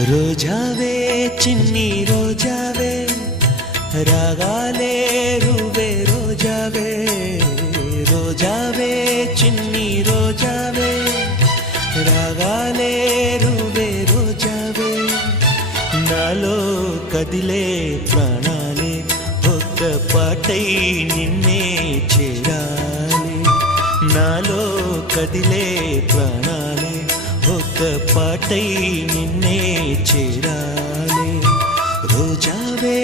రోజావే చిన్ని రోజావే రాగాలే రువే రోజావే రోజావే చిన్ని రోజావే రాగాలే రువే రోజావే నాలో కదిలే ప్రాణాలే ఒక్క పాటై నిన్నే చేరాలి నాలో కదిలే ప్రాణాలే ఒక్క పాటై నిన్నే చేరాలి రోజావే